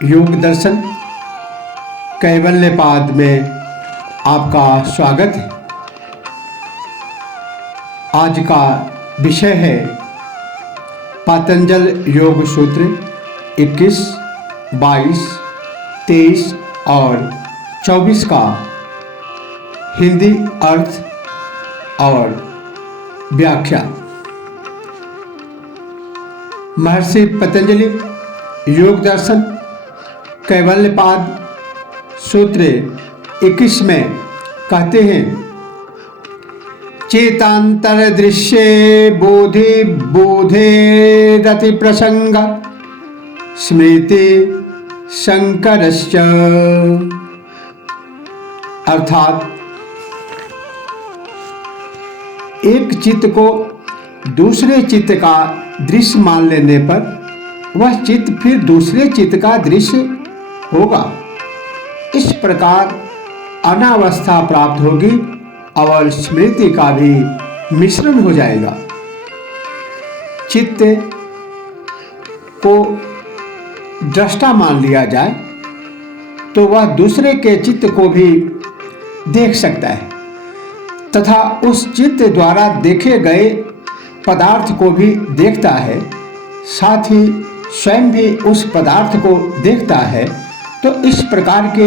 योग दर्शन कैवल्यपाद में आपका स्वागत है। आज का विषय है पतंजल योग सूत्र 21, 22, 23 और 24 का हिंदी अर्थ और व्याख्या। महर्षि पतंजलि योग दर्शन कैवल्यपाद सूत्र 21 में कहते हैं, चेतांतर दृश्ये बोधे बोधे रति प्रसंग स्मृति शंकरश्च। अर्थात एक चित्त को दूसरे चित्त का दृश्य मान लेने पर वह चित्त फिर दूसरे चित्त का दृश्य होगा। इस प्रकार अनावस्था प्राप्त होगी और स्मृति का भी मिश्रण हो जाएगा। चित्त को दृष्टा मान लिया जाए तो वह दूसरे के चित्त को भी देख सकता है तथा उस चित्त द्वारा देखे गए पदार्थ को भी देखता है, साथ ही स्वयं भी उस पदार्थ को देखता है। तो इस प्रकार के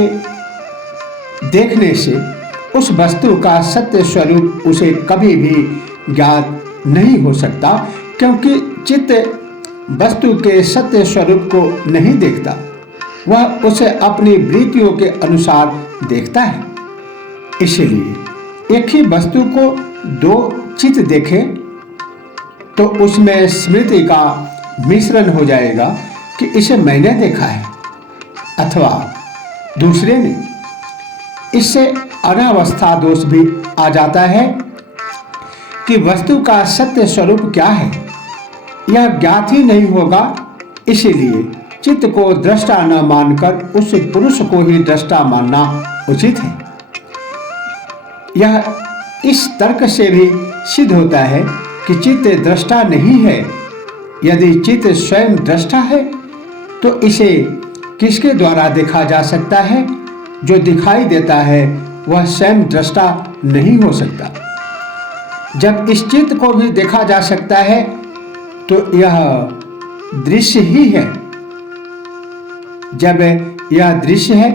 देखने से उस वस्तु का सत्य स्वरूप उसे कभी भी ज्ञात नहीं हो सकता, क्योंकि चित्त वस्तु के सत्य स्वरूप को नहीं देखता, वह उसे अपनी वृत्तियों के अनुसार देखता है। इसलिए एक ही वस्तु को दो चित्त देखें तो उसमें स्मृति का मिश्रण हो जाएगा कि इसे मैंने देखा है अथवा दूसरे ने। इससे अनावस्था दोष भी आ जाता है कि वस्तु का सत्य स्वरूप क्या है यह ज्ञात ही नहीं होगा। इसीलिए चित्त को दृष्टा न मानकर उस पुरुष को ही दृष्टा मानना उचित है। यह इस तर्क से भी सिद्ध होता है कि चित्त दृष्टा नहीं है। यदि चित्त स्वयं दृष्टा है तो इसे किसके द्वारा देखा जा सकता है? जो दिखाई देता है वह स्वयं दृष्टा नहीं हो सकता। जब इस चित्त को भी देखा जा सकता है तो यह दृश्य ही है। जब यह दृश्य है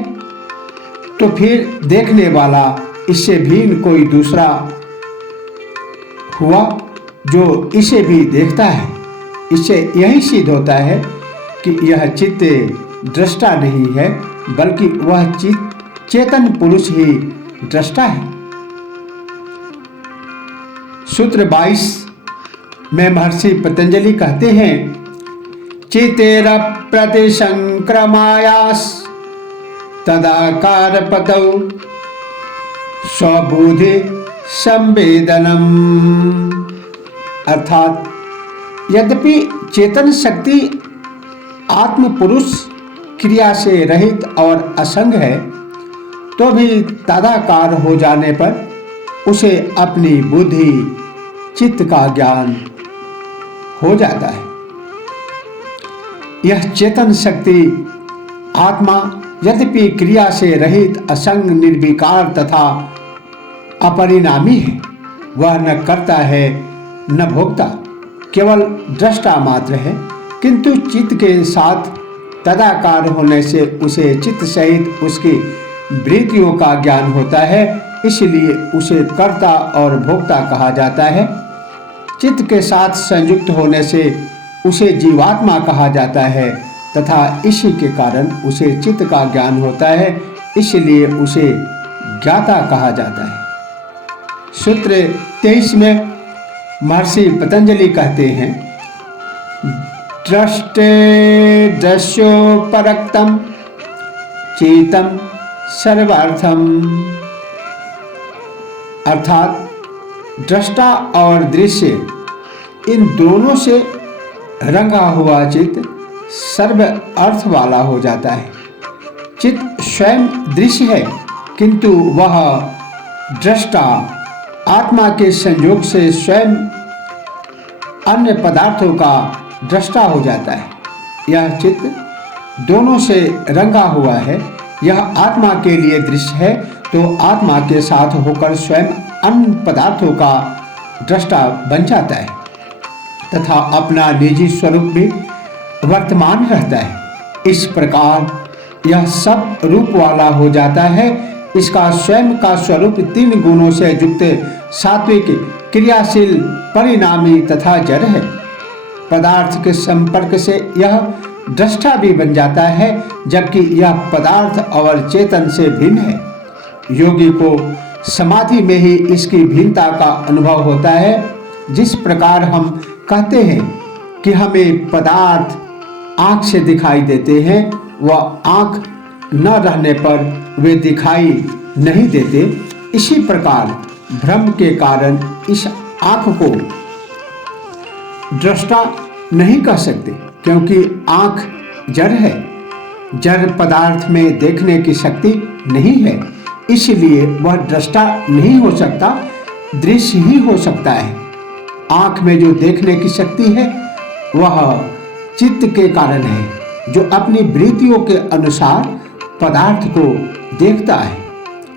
तो फिर देखने वाला इससे भिन्न कोई दूसरा हुआ जो इसे भी देखता है। इससे यही सिद्ध होता है कि यह चित्त दृष्टा नहीं है, बल्कि वह चेतन पुरुष ही दृष्टा है। सूत्र 22 में महर्षि पतंजलि कहते हैं, चितेर प्रतिसंक्रमायास तदाकार पतौ स्वबुद्धि संवेदनम। अर्थात यद्यपि चेतन शक्ति आत्म पुरुष क्रिया से रहित और असंग है, तो भी तदाकार हो जाने पर उसे अपनी बुद्धि चित्त का ज्ञान हो जाता है। यह चेतन शक्ति आत्मा यद्यपि क्रिया से रहित असंग निर्विकार तथा अपरिणामी है, वह न करता है न भोगता, केवल दृष्टा मात्र है। किंतु चित्त के साथ तदाकार होने से उसे चित्त सहित उसकी वृत्तियों का ज्ञान होता है, इसलिए उसे कर्ता और भोक्ता कहा जाता है। चित्त के साथ संयुक्त होने से उसे जीवात्मा कहा जाता है तथा इसी के कारण उसे चित्त का ज्ञान होता है, इसलिए उसे ज्ञाता कहा जाता है। सूत्र 23 में महर्षि पतंजलि कहते हैं, दृष्टे दृश्योपरक्तम चेतम सर्वार्थम। अर्थात दृष्टा और दृश्य इन दोनों से रंगा हुआ चित्त सर्व अर्थ वाला हो जाता है। चित्त स्वयं दृश्य है, किंतु वह दृष्टा आत्मा के संयोग से स्वयं अन्य पदार्थों का दृष्टा हो जाता है। यह चित्त दोनों से रंगा हुआ है। यह आत्मा के लिए दृश्य है तो आत्मा के साथ होकर स्वयं अन्य पदार्थों का दृष्टा बन जाता है तथा अपना निजी स्वरूप भी वर्तमान रहता है। इस प्रकार यह सब रूप वाला हो जाता है। इसका स्वयं का स्वरूप 3 गुणों से युक्त सात्विक, क्रियाशील, परिणामी तथा जड़ है। पदार्थ के संपर्क से यह दृष्टा भी बन जाता है, जबकि यह पदार्थ और चेतन से भिन्न है। योगी को समाधि में ही इसकी भिन्नता का अनुभव होता है। जिस प्रकार हम कहते हैं कि हमें पदार्थ आँख से दिखाई देते हैं, वह आँख न रहने पर वे दिखाई नहीं देते। इसी प्रकार भ्रम के कारण इस आँख को दृष्टा नहीं कह सकते, क्योंकि आँख जड़ है। जड़ पदार्थ में देखने की शक्ति नहीं है, इसलिए वह दृष्टा नहीं हो सकता, दृश्य ही हो सकता है। आँख में जो देखने की शक्ति है वह चित्त के कारण है, जो अपनी वृत्तियों के अनुसार पदार्थ को देखता है।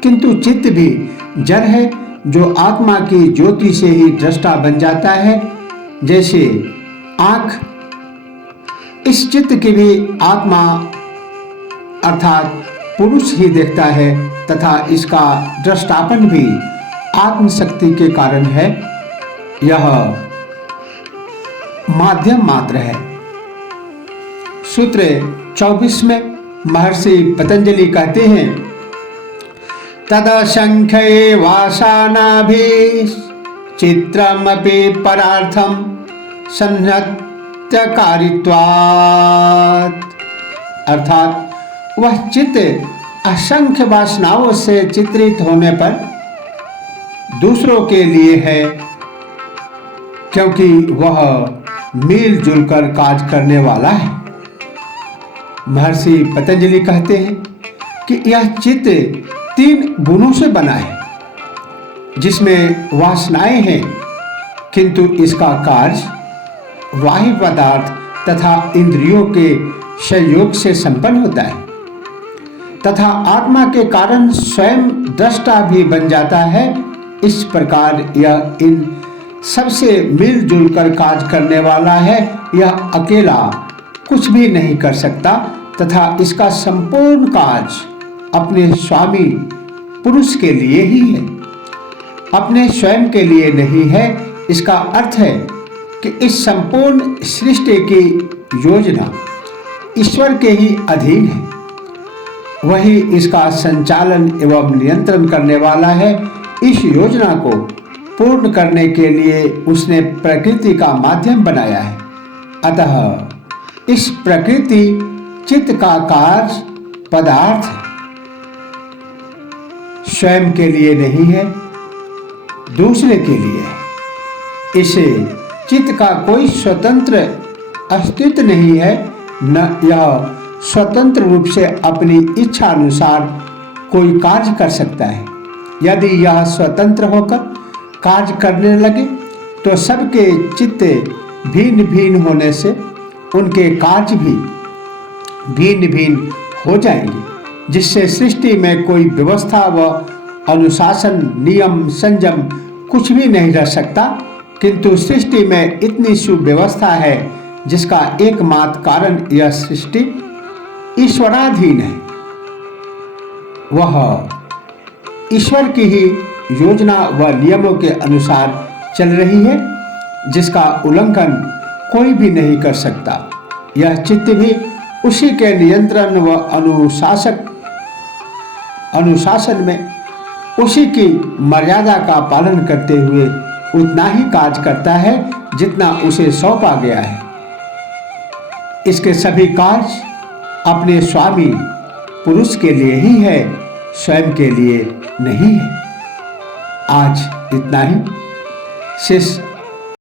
किंतु चित्त भी जड़ है, जो आत्मा की ज्योति से ही दृष्टा बन जाता है। जैसे आँख इस चित्त की भी आत्मा अर्थात पुरुष ही देखता है तथा इसका दृष्टापन भी आत्मशक्ति के कारण है। यह माध्यम मात्र है। सूत्र 24 में महर्षि पतंजलि कहते हैं, तदसंख्ये वासनाभि चित्रमपि परार्थम संहत्यकारित्वात्। अर्थात वह चित्त असंख्य वासनाओं से चित्रित होने पर दूसरों के लिए है, क्योंकि वह मिलजुल कर कार्य करने वाला है। महर्षि पतंजलि कहते हैं कि यह चित्त 3 गुणों से बना है, जिसमें वासनाएं हैं, किंतु इसका कार्य बाह्य पदार्थ तथा इंद्रियों के संयोग से संपन्न होता है तथा आत्मा के कारण स्वयं दृष्टा भी बन जाता है। इस प्रकार यह इन सबसे मिलजुल कर कार्य करने वाला है। यह अकेला कुछ भी नहीं कर सकता तथा इसका संपूर्ण कार्य अपने स्वामी पुरुष के लिए ही है, अपने स्वयं के लिए नहीं है। इसका अर्थ है कि इस संपूर्ण सृष्टि की योजना ईश्वर के ही अधीन है। वही इसका संचालन एवं नियंत्रण करने वाला है। इस योजना को पूर्ण करने के लिए उसने प्रकृति का माध्यम बनाया है। अतः इस प्रकृति चित्त का कार्य पदार्थ स्वयं के लिए नहीं है, दूसरे के लिए है। इसे चित्त का कोई स्वतंत्र अस्तित्व नहीं है, न यह स्वतंत्र रूप से अपनी इच्छा अनुसार कोई कार्य कर सकता है। यदि यह स्वतंत्र होकर कार्य करने लगे तो सबके चित्त भिन्न भिन्न होने से उनके कार्य भी भिन्न भिन्न हो जाएंगे, जिससे सृष्टि में कोई व्यवस्था व अनुशासन, नियम, संयम कुछ भी नहीं रह सकता। किंतु सृष्टि में इतनी सुव्यवस्था है जिसका एकमात्र कारण यह सृष्टि ईश्वराधीन है। वह ईश्वर की ही योजना व नियमों के अनुसार चल रही है, जिसका उल्लंघन कोई भी नहीं कर सकता। यह चित्त भी उसी के नियंत्रण व अनुशासन में उसी की मर्यादा का पालन करते हुए उतना ही कार्य करता है जितना उसे सौंपा गया है। इसके सभी कार्य अपने स्वामी पुरुष के लिए ही है, स्वयं के लिए नहीं है। आज इतना ही। शेष